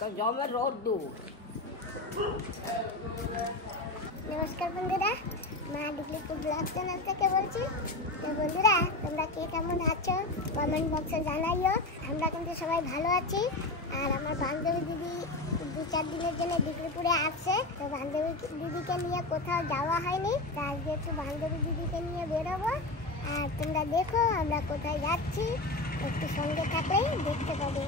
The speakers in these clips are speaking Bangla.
জমের রোদ্দুর। নমস্কার বন্ধুরা, মা ডিগলিপুর ব্লগ চ্যানেল থেকে বলছি। তো বন্ধুরা, তোমরা কে কেমন আছো কমেন্ট বক্সে জানাইও। আমরা কিন্তু সবাই ভালো আছি। আর আমার বান্ধবী দিদি 2-4 দিনের জন্য ডিগলিপুরে আসছে। তো বান্ধবী দিদিকে নিয়ে কোথাও যাওয়া হয়নি, তো আজকে একটু বান্ধবী দিদিকে নিয়ে বেরোবো। আর তোমরা দেখো আমরা কোথায় যাচ্ছি, একটু সঙ্গে থাকলেই দেখতে পাবে।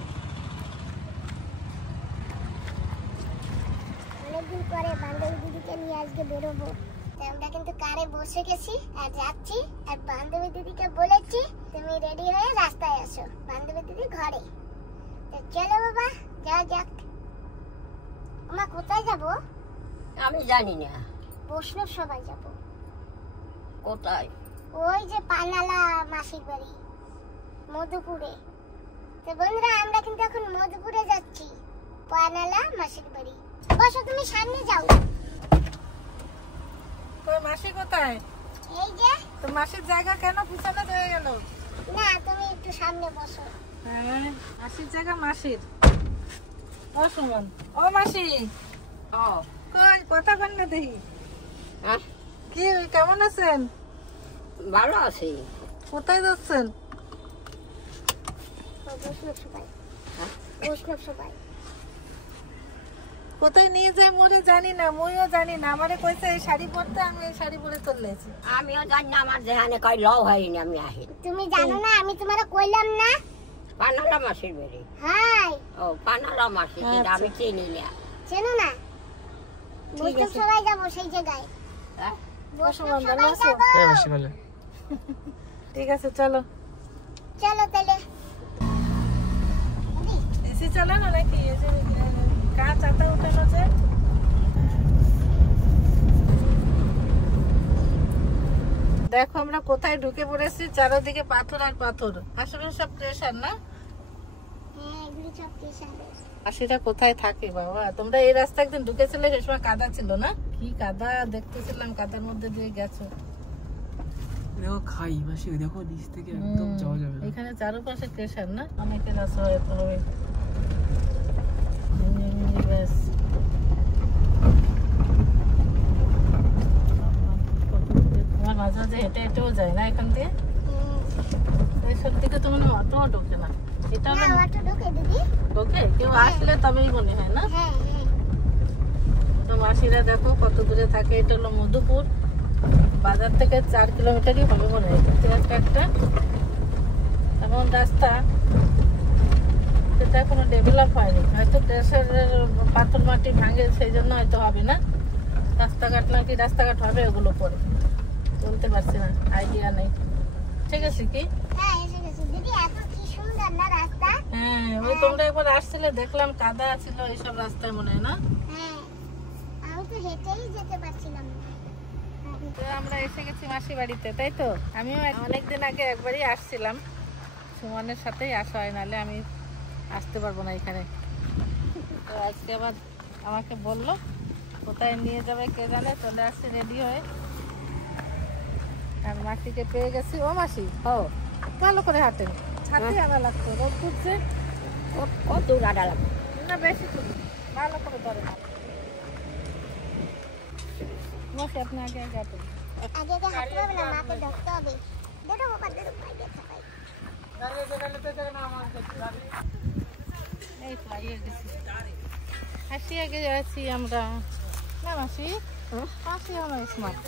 অনেকদিন পরে বান্ধবী দিদিকে নিয়ে আজকে বেরোবো। আমরা কিন্তু কারে বসে গেছি আর যাচ্ছি। আর বান্ধবী দিদিকে বলেছি তুমি রেডি হয়ে রাস্তায় আসো, বান্ধবী দিদি ঘরে। তো চলো বাবা, যাও যাক। আমরা কোথায় যাব? আমি জানি না। বৈষ্ণব সবাই যাব। কোথায়? ওই যে পানালা মাসির বাড়ি, মধুপুরে। তো বন্ধুরা, আমরা কিন্তু এখন মধুপুরে যাচ্ছি, পানালা মাসির বাড়ি। বসো, তুমি সামনে যাও। তোর মাসি কোথায়? এই যে। তো মাসির জায়গা কেন পিছনে হয়ে গেল? না, তুমি একটু সামনে বসো। হ্যাঁ, মাসির জায়গা মাসির। ও সুমন, ও মাসি, ও কই কথা বল না দেখি। হ্যাঁ, কি কেমন আছেন? ভালো আছি। কোথায় যাচ্ছেন? বৈষ্ণব সবাই। বৈষ্ণব সবাই কোথায় নিয়ে যাই মোরে জানি না, মইও জানি না। আমারে কইছে এই শাড়ি পরতে, আমি এই শাড়ি পরে চলেছি। আমিও জানি না, আমার যেখানে কয় লও হয়নি আমি আহি। তুমি জানো না, আমি তোমারে কইলাম না? পানালা মাসির বাড়ি। হাই, ও পানালা মাসি, কিন্তু আমি চিনি না। চেনো না? বৈষ্ণব সবাই যাব সেই জায়গায়। হ্যাঁ, বৈষ্ণব সবাই যাব। ঠিক আছে, চলো। চলো তাহলে। এসি চলে না নাকি? এই যে কাঁচ চাতা উঠানো যে। দেখো আমরা কোথায় ঢুকে পড়েছি, চারদিকে পাথর আর পাথর। আসলে সব প্রেশার না? হ্যাঁ, এগুলো সব পেশাদের। আশিটা কোথায় থাকে বাবা? তোমরা এই রাস্তা একদিন ঢুকেছিলে, সেই সময় কাদা ছিল না? কি কাদা দেখতেছিলাম, কাদার মধ্যে দিয়ে গেছো। দেখো খাই মাসি, দেখো নিচ থেকে একদম যাওয়া যাবে না। এখানে চারপাশে প্রেশার না, অনেকের আছে হয়তো হবে। ব্যাস, তোমার মাঝে মাঝে হেঁটে হেঁটেও যায় না এখান দিয়ে? এইসব দিকে তো মনে হয় অটো ঢোকে না। এটা না, হলো অটো ঢোকে দিদি। ঢোকে, কেউ আসলে তবেই মনে হয় না? হ্যাঁ হ্যাঁ। তো মাসিরা দেখো কত দূরে থাকে। এটা হলো মধুপুর, বাজার থেকে 4 কিলোমিটারই হবে মনে হয়। একটা এমন রাস্তা, সেটা এখনো ডেভেলপ হয়নি। হয়তো দেশের পাথর মাটি ভাঙে, সেই জন্য হয়তো হবে না। রাস্তাঘাট নাকি রাস্তাঘাট হবে, ওগুলো পরে বলতে পারছি না, আইডিয়া নেই। ঠিক আছে কি? হ্যাঁ, এসে গেছি দিদি। এত কি সুন্দর না রাস্তা। হ্যাঁ, ওই তোমরা একবার আসছিলে, দেখলাম কাদা ছিল এইসব রাস্তায় মনে হয় না? হ্যাঁ, আমি তো হেঁটেই যেতে পারছিলাম না। তো আমরা এসে গেছি মাসি বাড়িতে, তাই তো? আমিও অনেকদিন আগে একবারই আসছিলাম, সুমনের সাথেই আসা হয়, নাহলে আমি আসতে পারবো না এখানে। তো আজকে আবার আমাকে বললো কোথায় নিয়ে যাবে কে জানে। চলে আসছে রেডি হয়ে। আর মাসিকে পেয়ে গেছি। ও মাসি, ভালো করে হাঁটেন, ছাতি আনা লাগতো, রোদ উঠছে। কত দূর আডা লাগবে? না বেশি দূর, ভালো করে ধরে না। মাসি আপনি আগে আগে হাঁটেন। আগে আগে হাঁটতে হবে না, মাকে ধরতে হবে। দেখো বাবা, দেখো বাইরে থাকাই। এই তো আগে গেছি, হাসি আগে যাচ্ছি আমরা না মাসি? হাসি আমার স্মার্ট।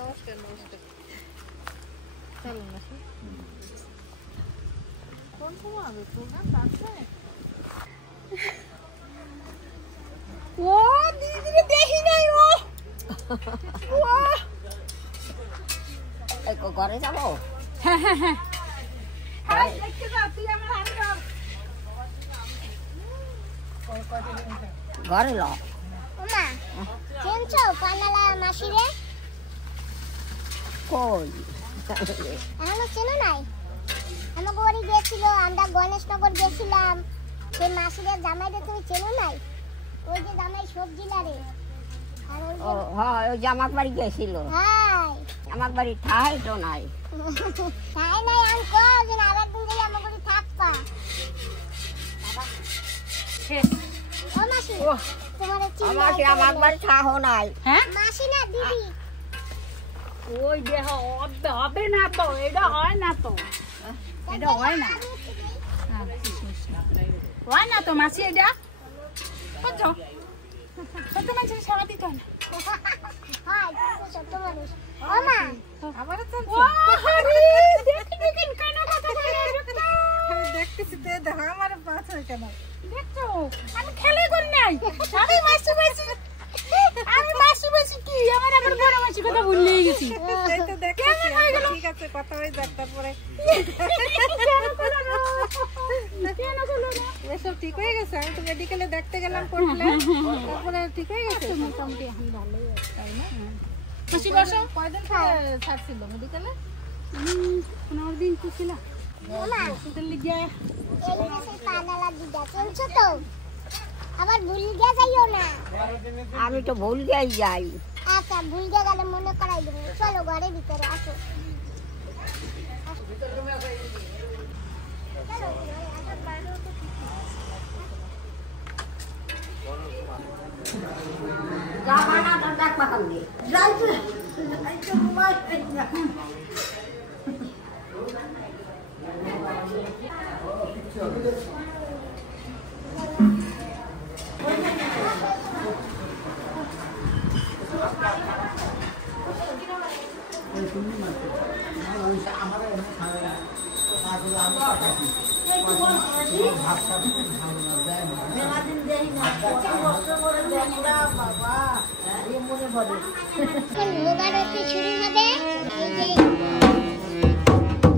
নমস্কার নমস্কার। চলুন মাসি। কোন সময় হবে প্রোগ্রাম? আছে? ও দিদি দেখি নাই। ও ঘরে যাবো? হ্যাঁ হ্যাঁ হ্যাঁ, দেখতে যাও, তুই আমার হাত ধর। ঘরে ল। ওমা, চেনছো পানালা মাসিরে? কই এখনো চেনো নাই? আমার বাড়ি গেছিল, আমরা গণেশনগর গেছিলাম। সেই মাসিরে জামাইরে তুমি চেনো নাই? ওই যে জামাই সবজি লারে। আর ওই ও হ্যাঁ, ওই যে আমার বাড়ি গেছিল। হাই, আমার বাড়ি ঠাই তো নাই। তাই নাই, আমি কদিন আরেকদিন যাই আমার বাড়ি থাকবা। শেষ। ও মাসি তোমার আমার জামাক বাড়ি থাকো নাই। হ্যাঁ মাসি না দিদি ওই দেহ হবে না তো, এটা হয় না তো, এটা হয় না, হয় না তো মাসি, এটা বুঝছো ছোট মানুষের সেবা দিতে হয় না। হয় ছোট মানুষ ও মা আবারও তো দেখতেছি তো, দেখো আমার বাস হয় কেন দেখছো, আমি খেলে করি নাই, আমি মাসি মাসি, আমি মাসি মাসি কি আমার আবার বড় মাসি কথা ভুলে গেছি। ঠিক আছে কথা হয়ে যাক, তারপরে এসব ঠিক হয়ে গেছে। আমি তো মেডিকেলে দেখতে গেলাম করলে, তারপরে ঠিক হয়ে গেছে মোটামুটি, এখন ভালোই আছে তাই না? মাসি বসো, কয়দিন ছাড়ছিল মেডিকেলে? 15 দিন তো ছিল। ওমা সেটা লিগে এই মাসে পানালা দিদা চলছো তো আবার ভুল গিয়ে যাইও না। আমি তো ভুল গেই যাই। আচ্ছা ভুল গিয়ে গেলে মনে করাই দেবো। চলো ঘরের ভিতরে আসো। জামানা তো দেখবা কাউকে যাইতে যাইতে ঘুমাই ভোগারতি শুরু হবে। এই যে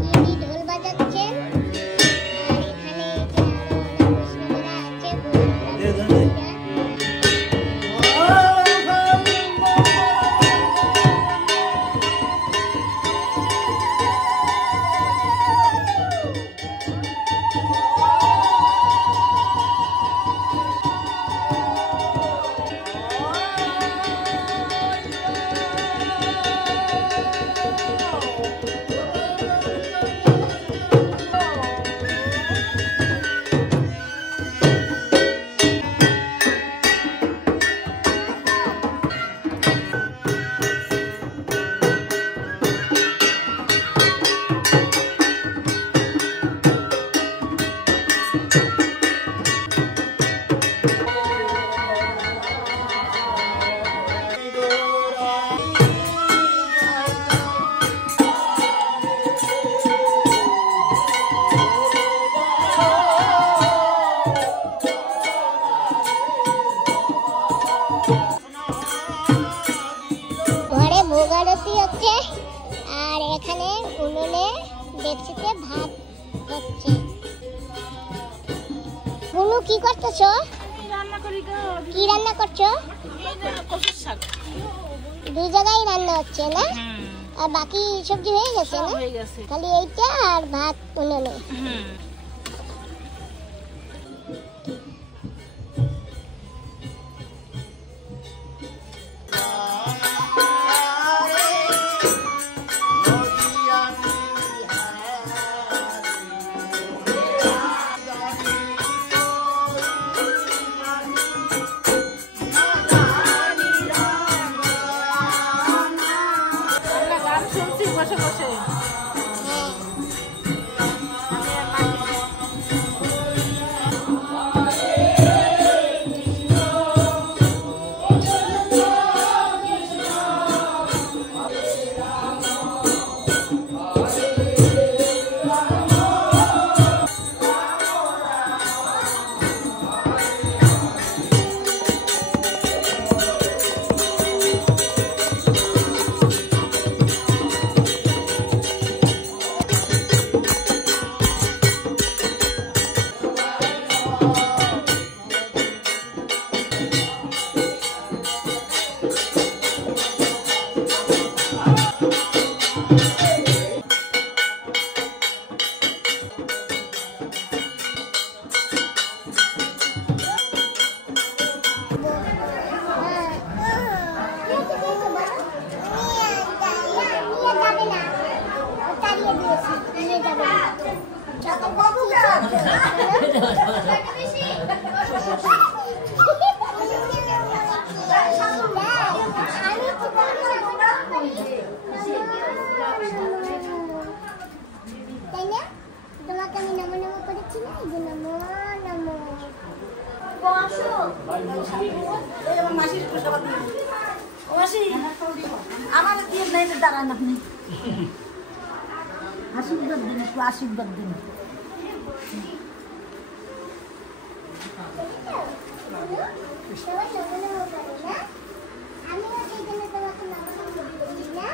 দিদি ঢোল বাজাচ্ছে, আর এখানে এই যে আরো অনেক কৃষ্ণরা আছে, বন্ধুরা। ঘরে ভোগারতি হচ্ছে, আর এখানে উনুনে ডেকচিতে ভাত হচ্ছে। বুনু কি করতেছো? রান্না করি গো, কি রান্না করছো? কচুর শাক। দুই জায়গায় রান্না হচ্ছে না? আর বাকি সবজি হয়ে গেছে সব না? হয়ে গেছে। খালি এইটা আর ভাত উনুনে। আমরা গান শুনছি বসে বসে। হ্যাঁ আমি আর মাসি তাই না? তোমাকে আমি নমো নমো করেছি না? এই যে নমো নমো। আমার দিয়ে নাই দাঁড়ান আপনি আশীর্বাদ দিন একটু আশীর্বাদ দিন সবাই নমো নমো করে না? আমিও সেই জন্য তোমাকে নমো নমো করেছি না?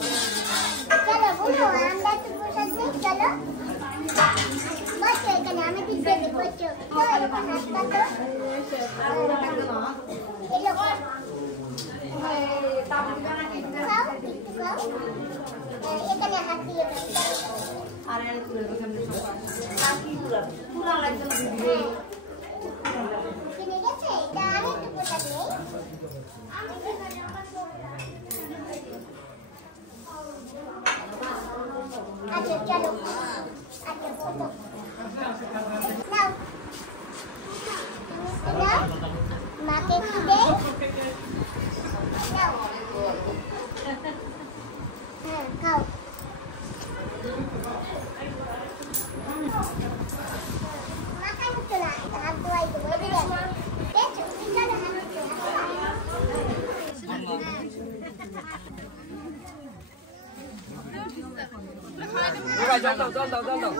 চলো বলো আমরা তো প্রসাদ দিই চলো বসো এখানে আমি দিতে দেবো বসো চলো হাত পাতো এলো খাও একটু খাও এখানে হাত দিয়ে কিনে গেছে এটা আমি একটু প্রসাদ নেই আচ্ছা চলো আচ্ছা বলো নাও নাও মাকে একটু দে নাও হ্যাঁ খাও মাথা মুখো না হাত ধোয়াই দেবো এদিকে দেখছো চলো হাত মুখো বলো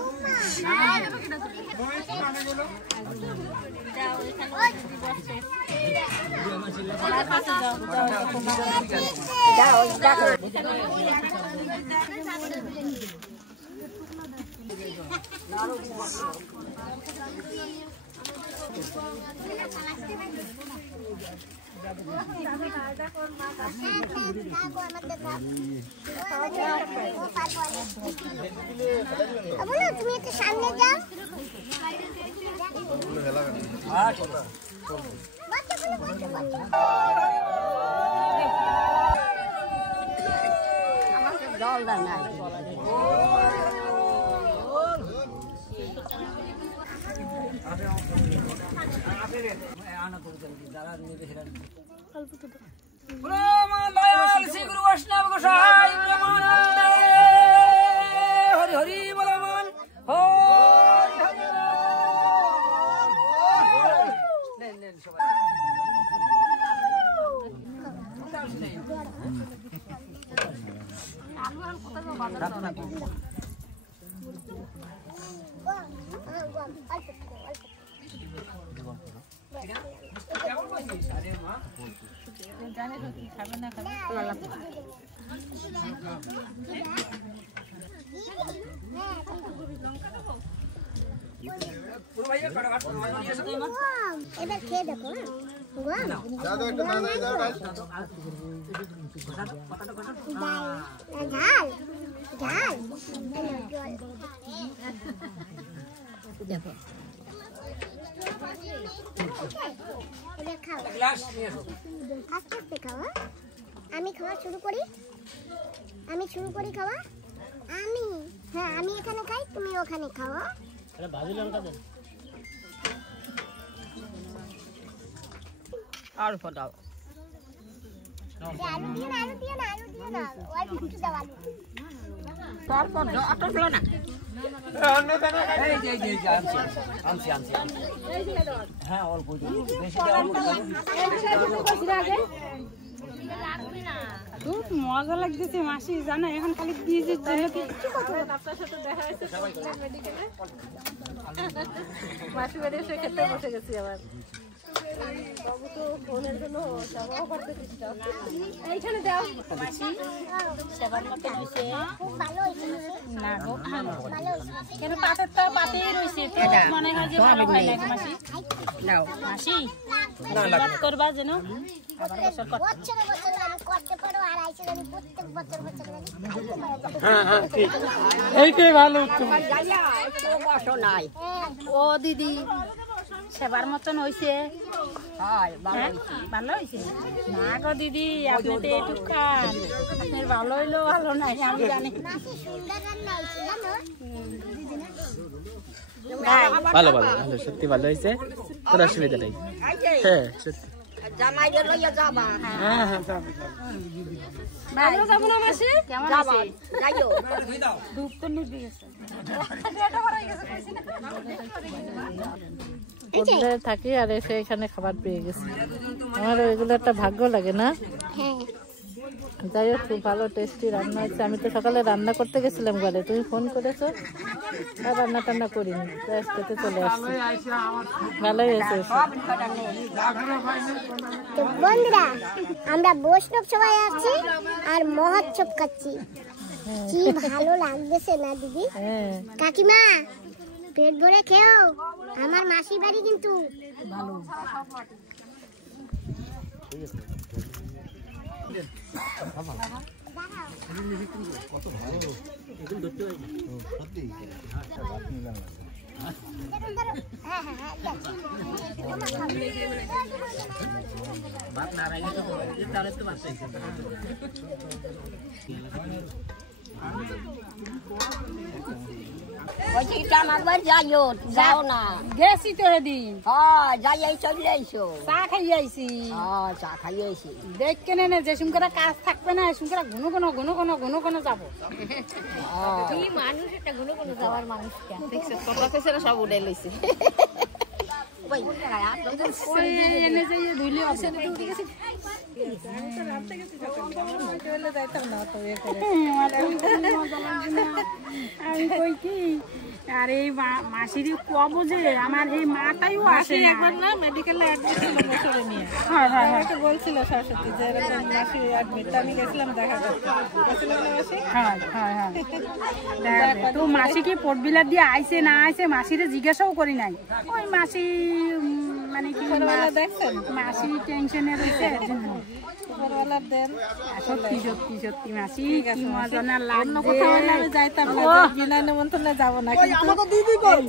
তুমি একটু সামনে যাও জল দেন না শ্রী গুরু বৈষ্ণব গোসাই প্রেমানন্দে হরি হরি বলমান এবার খেয়ে দেখো ঝাল ঝাল দেখো খাও আস্তে আস্তে খাওয়া আমি খাওয়া শুরু করি খাওয়া আমি এখানে খাই তুমি ওখানে খাওয়া ভাজি লঙ্কা দেন আর ফটাও আলু দিয়ে না অল্প একটু দাও আলু তারপর আটা ফেলো না হ্যাঁ অল্প খুব মজা লাগতেছে মাসি জানো এখন খালি দিয়েছে মাসি বাড়ি এসে খেতে বসে গেছি আবার বাবু তো ফোনের জন্য এইখানে দাও মাসি সেবার মতো দিছে খুব ভালো হয়েছে না গো ভালো হয়েছে কেন পাতেরটা পাতেই রয়েছে তো মনে হয় যে ভালো হয় না মাসি নাও মাসি আশীর্বাদ করবা যেন আবার বছর বছরে বছরে আমি করতে পারো আর আইসে আমি প্রত্যেক বছর বছর খাইতে পারো। হ্যাঁ হ্যাঁ ঠিক এইটাই ভালো উত্তম বসো নাই ও দিদি সেবার মতন হয়েছে হয় ভালো হয়েছে না গো দিদি আপনি তো একটু খান আপনার ভালো হইলেও ভালো নাই আমি জানি নাকি সুন্দর রান্না হয়েছে জানো? ভালো ভালো ভালো সত্যি ভালো হয়েছে কোনো অসুবিধা নেই হ্যাঁ সত্যি জামাইদের লইয়া যাবা হ্যাঁ হ্যাঁ ভালো যাবো না মাসি কেমন যাবা আছে যাইও ধূপ তো নিবি গেছে হোটেলে থাকি আর এসে এখানে খাবার পেয়ে গেছি আমার ওইগুলো একটা ভাগ্য লাগে না হ্যাঁ যাই হোক খুব ভালো টেস্টি রান্না হচ্ছে আমি তো সকালে রান্না করতে গেছিলাম ঘরে তুমি ফোন করেছো আর রান্না টান্না করিনি ব্যাস খেতে চলে আসছি ভালোই হয়েছে তো বন্ধুরা আমরা বৈষ্ণব সবাই আছি আর মহোৎসব খাচ্ছি কি ভালো লাগতেছে না দিদি হ্যাঁ কাকিমা পেট ভরে খেও আমার মাসির বাড়ি কিন্তু ভালো হ্যাঁ হ্যাঁ যাইও যাও না গেছি তো এদিন হ্যাঁ যাই চলে আইসো চা খাই আইছি হ্যাঁ চা খাইয়েছি দেখ কেনে না যে সুমকারা কাজ থাকবে না সুমকারা ঘন ঘন যাবো কি মানুষ একটা গুলো গুলো যাওয়ার মানুষ দেখছে কথা কইছে সব উড়ে লইছে ওই এনে যাইয়ে ধুইলে আছে আমি কই কি আর এই মাসির কব যে আমার এই মাটাইও আসে একবার না মেডিকেলে অ্যাডমিট ছিল বছরে নিয়ে হ্যাঁ হ্যাঁ হ্যাঁ আমাকে বলছিল সরস্বতী যে এরকম মাসি অ্যাডমিট আমি গেছিলাম দেখা করতে গেছিলাম না মাসি হ্যাঁ হ্যাঁ হ্যাঁ তো মাসি কি পটবিলা দিয়ে আইছে না আইছে মাসিরে জিজ্ঞাসাও করি নাই ওই মাসি মানে কি দেখছেন মাসি টেনশনে রয়েছে উপরওয়ালার দেন সত্যি সত্যি সত্যি মাসি কি মজা না অন্য কোথাও হলে আমি যাইতাম না বিনা নিমন্ত্রণে যাবো না কিন্তু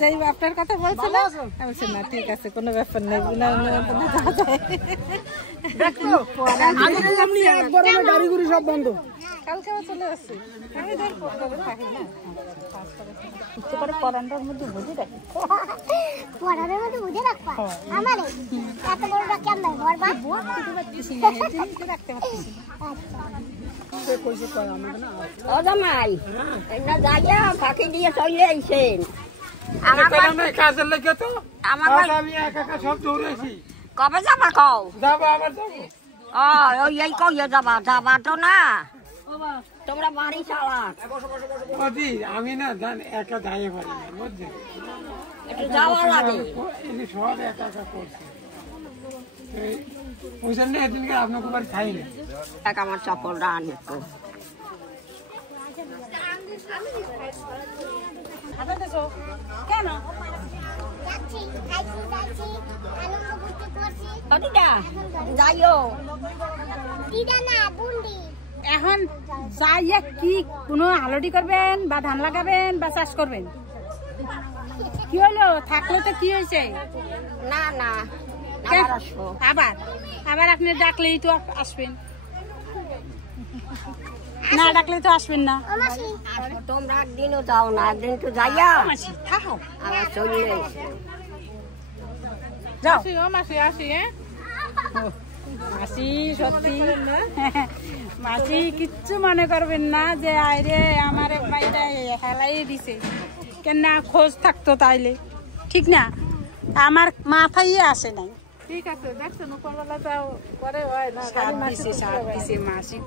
যেই আপনার কথা বলছিল আমি বলছি না ঠিক আছে কোনো ব্যাপার নেই বিনা নিমন্ত্রণে যাওয়া যায় গাড়ি গুড়ি সব বন্ধ কালকে চলে আসছি আমি ধর পরে থাকি না পরান্ডার মধ্যে বুঝে রাখি পড়ানোর মধ্যে বুঝে রাখবা আমারে এত বড়টা কেমন ভরবা রাখতে পারছি ও জামাই না যাইয়া ফাঁকি দিয়ে চলে আইছেন কাজের লেগে তো আমার আমি একা একা সব দৌড়েছি কবে যাবা কও যাবো আবার যাবো ওই এই কইয়া যাবা যাবা তো না তোমরা বাড়ি চালাক ওদি আমি না জান একা যাইয়ে পারি না বুঝছেন একটু যাওয়া লাগে এনে সব একা একা করছি ওই জন্য এদিনকে আপনাকে বাড়ি খাইনি এক আমার চপলটা আনি তো কেন যাচ্ছি খাইছি আনন্দ করতে করছি কদিটা যাইও দিদা না বুন্দি এখন যাইয়া কি কোনো আলটি করবেন বা ধান লাগাবেন বা চাষ করবেন কি হলো থাকলে তো কি হয়েছে না না কেন? আবার আসবো আবার আবার আপনি ডাকলেই তো আসবেন না ডাকলে তো আসবেন না ও মাসি আসবো, তোমরা একদিনও যাও না একদিন তো যাইয়া মাসি থাকো আবার চলে আইসো যাও ও মাসি আসি হ্যাঁ মাসি সত্যি মাসি কিচ্ছু মনে করবেন না যে আইরে আমার বাইরে হেলাই দিছে কেন খোঁজ থাকতো তাইলে ঠিক না আমার মাথায় আসে নাই ঠিক আছে দেখছেন উপরওয়ালা যাও করে হয় না সাত দিছে মাসি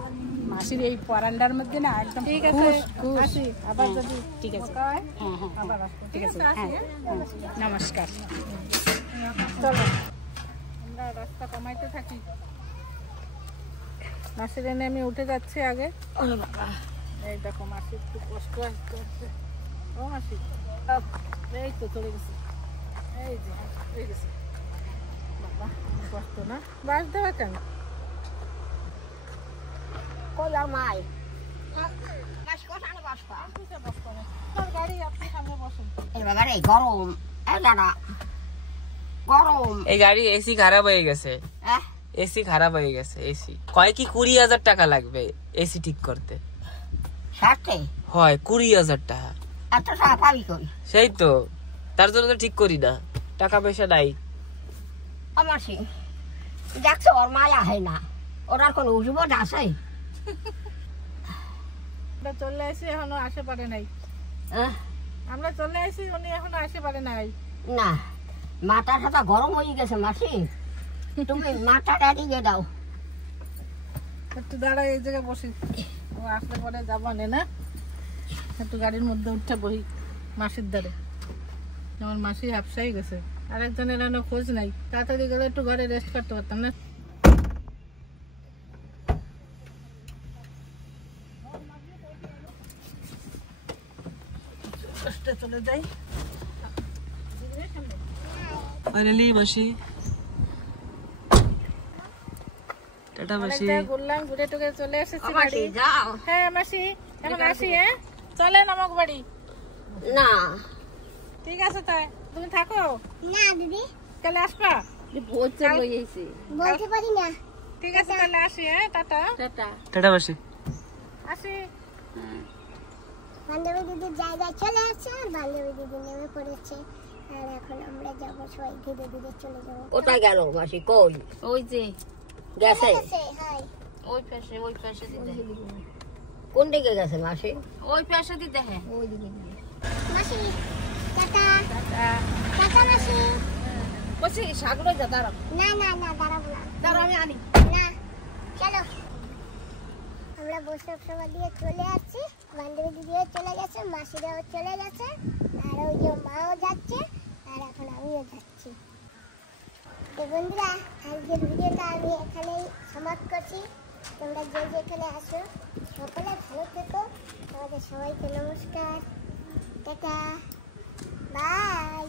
মাসির এই পরান্ডার মধ্যে না একদম ঠিক আছে খুশ। আসি আবার যদি ঠিক আছে হয় হ্যাঁ হ্যাঁ আবার আসবো ঠিক আছে হ্যাঁ নমস্কার চলো আমরা রাস্তা কমাইতে থাকি মাসির এনে আমি উঠে যাচ্ছি আগে এই দেখো মাসি একটু কষ্ট আসতে হচ্ছে ও মাসি এই তো চলে গেছে এই যে হয়ে গেছে বাবা কষ্ট না বাস দেওয়া কেন কই আর মাই মাসি কোথায় বসবা গাড়ি আপনি সামনে বসুন। এই বাবারে গরম এই দাদা গরম এই গাড়ি এসি খারাপ হয়ে গেছে, এসি খারাপ হয়ে গেছে। এসি কয় কি 20,000 টাকা লাগবে এসি ঠিক করতে? সাথে হয় 20,000 টাকা। এত টাকা পাবি কই? সেই তো, তার জন্য তো ঠিক করি না, টাকা পয়সা নাই। মাসি দেখছো ওর মায়া হয় না, ওরার কোনো উজবট আছে? আমরা চলে আসি এখনো আসে পারে নাই। আমরা চলে আসি উনি এখনো আসে পারে নাই। না মাথা সাথে গরম হয়ে গেছে মাসি, তুমি মাথাটা দিয়ে দাও। একটু দাঁড়াই এই জায়গায় বসি, ও আসলে পরে যাবো না। একটু গাড়ির মধ্যে উঠে বহি মাসির ধারে। আমার মাসি হাফসাই গেছে, আরেকজনের এখনো খোঁজ নাই। তাড়াতাড়ি গেলে একটু ঘরে রেস্ট করতে পারতাম না। চলে যাই। ফাইনালি মাসি, টাটা মাসি। ঘুরলাম, ঘুরে টুকে চলে এসেছি মাসি বাড়ি। যাও। হ্যাঁ মাসি এখন আসি। হ্যাঁ চলেন আমাকে বাড়ি। না ঠিক আছে তাই তুমি থাকো। না দিদি তাহলে আসবা? বলতে লইছি বলতে পারি না। ঠিক আছে তাহলে আসি। হ্যাঁ টাটা। টাটা। টাটা মাসি। আসি। বান্ধবী দিদির জায়গায় চলে আসছে, বান্ধবী দিদি নেমে পড়েছে, আর এখন আমরা যাবো সবাই ধীরে ধীরে চলে যাবো। কোথায় গেল মাসি? কই? ওই যে গেছে ওই পাশে দিতে। কোন দিকে গেছে মাসি? ওই পাশে দিতে। হ্যাঁ ওই দিকে। মাসি টাটা টাটা মাসি। বসে সাগরে যা দাঁড়াও। না না না দাঁড়াবো না, দাঁড়াও আমি আনি। না চলো। আমরা বৈষ্ণব সভা দিয়ে চলে আসছি, বান্ধবী দিদিও চলে গেছে, মাসিরাও চলে গেছে, আর ওই যে মাও যাচ্ছে, আর এখন আমিও যাচ্ছি। তো বন্ধুরা আজকের ভিডিওটা আমি এখানেই সমাপ্ত করছি। তোমরা যে যেখানে আসো সকলে ভালো থেকো। তোমাদের সবাইকে নমস্কার, টাটা, বাই।